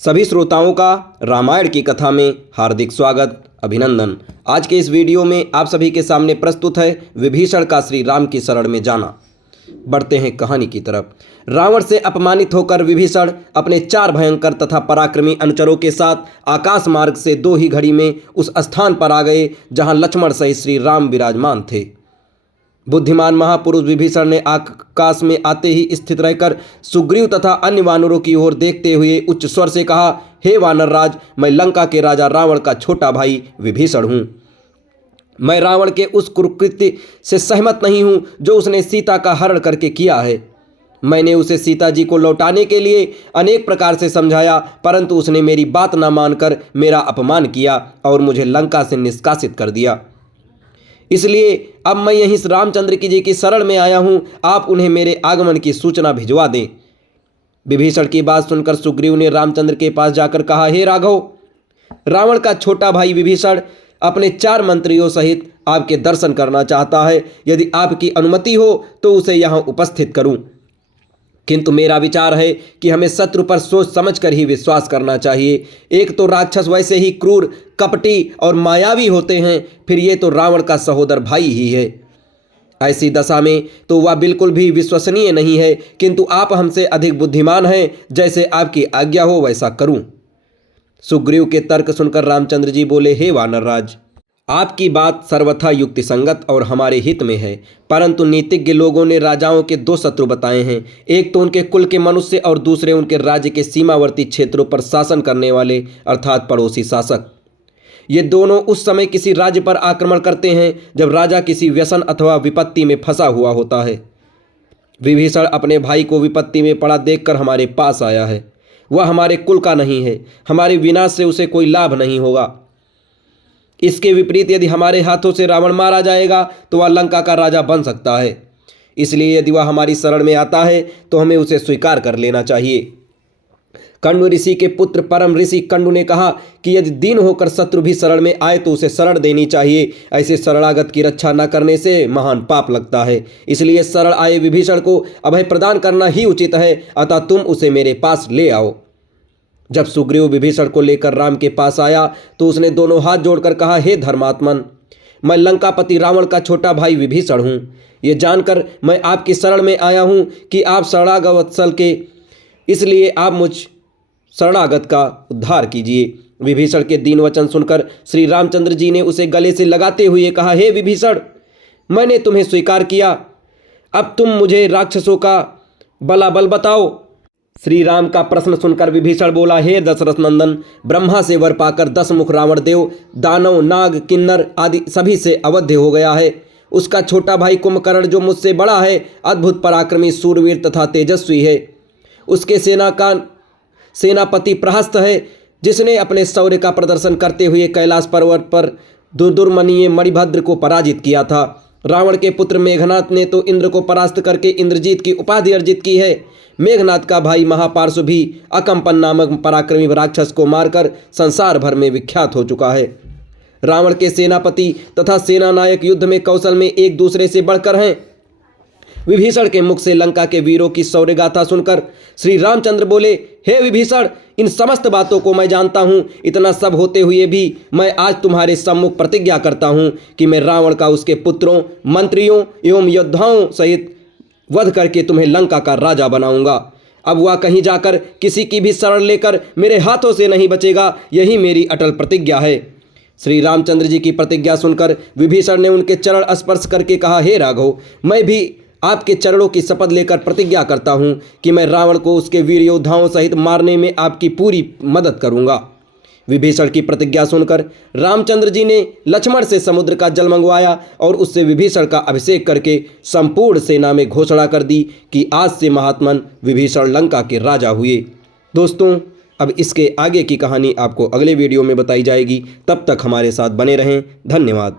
सभी श्रोताओं का रामायण की कथा में हार्दिक स्वागत अभिनंदन। आज के इस वीडियो में आप सभी के सामने प्रस्तुत है विभीषण का श्री राम की शरण में जाना। बढ़ते हैं कहानी की तरफ। रावण से अपमानित होकर विभीषण अपने 4 भयंकर तथा पराक्रमी अनुचरों के साथ आकाश मार्ग से 2 ही घड़ी में उस स्थान पर आ गए जहां लक्ष्मण सहित श्री राम विराजमान थे। बुद्धिमान महापुरुष विभीषण ने आकाश में आते ही स्थित रहकर सुग्रीव तथा अन्य वानरों की ओर देखते हुए उच्च स्वर से कहा, हे वानर राज, मैं लंका के राजा रावण का छोटा भाई विभीषण हूँ। मैं रावण के उस कुकृत्य से सहमत नहीं हूँ जो उसने सीता का हरण करके किया है। मैंने उसे सीता जी को लौटाने के लिए अनेक प्रकार से समझाया, परंतु उसने मेरी बात न मानकर मेरा अपमान किया और मुझे लंका से निष्कासित कर दिया। इसलिए अब मैं यहीं रामचंद्र जी की शरण में आया हूं, आप उन्हें मेरे आगमन की सूचना भिजवा दें। विभीषण की बात सुनकर सुग्रीव ने रामचंद्र के पास जाकर कहा, हे राघव, रावण का छोटा भाई विभीषण अपने 4 मंत्रियों सहित आपके दर्शन करना चाहता है। यदि आपकी अनुमति हो तो उसे यहाँ उपस्थित करूं, किंतु मेरा विचार है कि हमें शत्रु पर सोच समझकर ही विश्वास करना चाहिए। एक तो राक्षस वैसे ही क्रूर, कपटी और मायावी होते हैं, फिर ये तो रावण का सहोदर भाई ही है। ऐसी दशा में तो वह बिल्कुल भी विश्वसनीय नहीं है, किंतु आप हमसे अधिक बुद्धिमान हैं, जैसे आपकी आज्ञा हो वैसा करूं। सुग्रीव के तर्क सुनकर रामचंद्र जी बोले, हे वानरराज, आपकी बात सर्वथा युक्तिसंगत और हमारे हित में है, परंतु नीतिज्ञ लोगों ने राजाओं के 2 शत्रु बताए हैं। एक तो उनके कुल के मनुष्य और दूसरे उनके राज्य के सीमावर्ती क्षेत्रों पर शासन करने वाले अर्थात पड़ोसी शासक। ये दोनों उस समय किसी राज्य पर आक्रमण करते हैं जब राजा किसी व्यसन अथवा विपत्ति में फंसा हुआ होता है। विभीषण अपने भाई को विपत्ति में पड़ा देखकर हमारे पास आया है। वह हमारे कुल का नहीं है, हमारे विनाश से उसे कोई लाभ नहीं होगा। इसके विपरीत यदि हमारे हाथों से रावण मारा जाएगा तो वह लंका का राजा बन सकता है। इसलिए यदि वह हमारी शरण में आता है तो हमें उसे स्वीकार कर लेना चाहिए। कंडु ऋषि के पुत्र परम ऋषि कंडु ने कहा कि यदि दीन होकर शत्रु भी शरण में आए तो उसे शरण देनी चाहिए। ऐसे शरणागत की रक्षा न करने से महान पाप लगता है। इसलिए शरण आए विभीषण को अभय प्रदान करना ही उचित है, अतः तुम उसे मेरे पास ले आओ। जब सुग्रीव विभीषण को लेकर राम के पास आया तो उसने दोनों हाथ जोड़कर कहा, हे धर्मात्मन, मैं लंकापति रावण का छोटा भाई विभीषण हूँ। ये जानकर मैं आपकी शरण में आया हूँ कि आप शरणागत वत्सल के, इसलिए आप मुझ शरणागत का उद्धार कीजिए। विभीषण के दीन वचन सुनकर श्री रामचंद्र जी ने उसे गले से लगाते हुए कहा, हे विभीषण, मैंने तुम्हें स्वीकार किया, अब तुम मुझे राक्षसों का बलाबल बताओ। श्री राम का प्रश्न सुनकर विभीषण बोला, हे दशरथ नंदन, ब्रह्मा से वर पाकर 10 मुख रावण देव, दानव, नाग, किन्नर आदि सभी से अवध्य हो गया है। उसका छोटा भाई कुंभकर्ण जो मुझसे बड़ा है, अद्भुत पराक्रमी, शूरवीर तथा तेजस्वी है। उसके सेनापति प्रहस्त है, जिसने अपने शौर्य का प्रदर्शन करते हुए कैलाश पर्वत पर दुर्दुर्मनीय मणिभद्र को पराजित किया था। रावण के पुत्र मेघनाथ ने तो इंद्र को परास्त करके इंद्रजीत की उपाधि अर्जित की है। मेघनाथ का भाई महापार्श्व भी अकंपन नामक पराक्रमी राक्षस को मारकर संसार भर में विख्यात हो चुका है। रावण के सेनापति तथा सेना नायक युद्ध में कौशल में एक दूसरे से बढ़कर हैं। विभीषण के मुख से लंका के वीरों की शौर्य गाथा सुनकर श्री रामचंद्र बोले, हे विभीषण, इन समस्त बातों को मैं जानता हूँ। इतना सब होते हुए भी मैं आज तुम्हारे सम्मुख प्रतिज्ञा करता हूँ कि मैं रावण का, उसके पुत्रों, मंत्रियों एवं योद्धाओं सहित वध करके तुम्हें लंका का राजा बनाऊंगा। अब वह कहीं जाकर किसी की भी शरण लेकर मेरे हाथों से नहीं बचेगा, यही मेरी अटल प्रतिज्ञा है। श्री रामचंद्र जी की प्रतिज्ञा सुनकर विभीषण ने उनके चरण स्पर्श करके कहा, हे राघव, मैं भी आपके चरणों की शपथ लेकर प्रतिज्ञा करता हूं कि मैं रावण को उसके वीर योद्धाओं सहित मारने में आपकी पूरी मदद करूंगा। विभीषण की प्रतिज्ञा सुनकर रामचंद्र जी ने लक्ष्मण से समुद्र का जल मंगवाया और उससे विभीषण का अभिषेक करके संपूर्ण सेना में घोषणा कर दी कि आज से महात्मन विभीषण लंका के राजा हुए। दोस्तों, अब इसके आगे की कहानी आपको अगले वीडियो में बताई जाएगी। तब तक हमारे साथ बने रहें। धन्यवाद।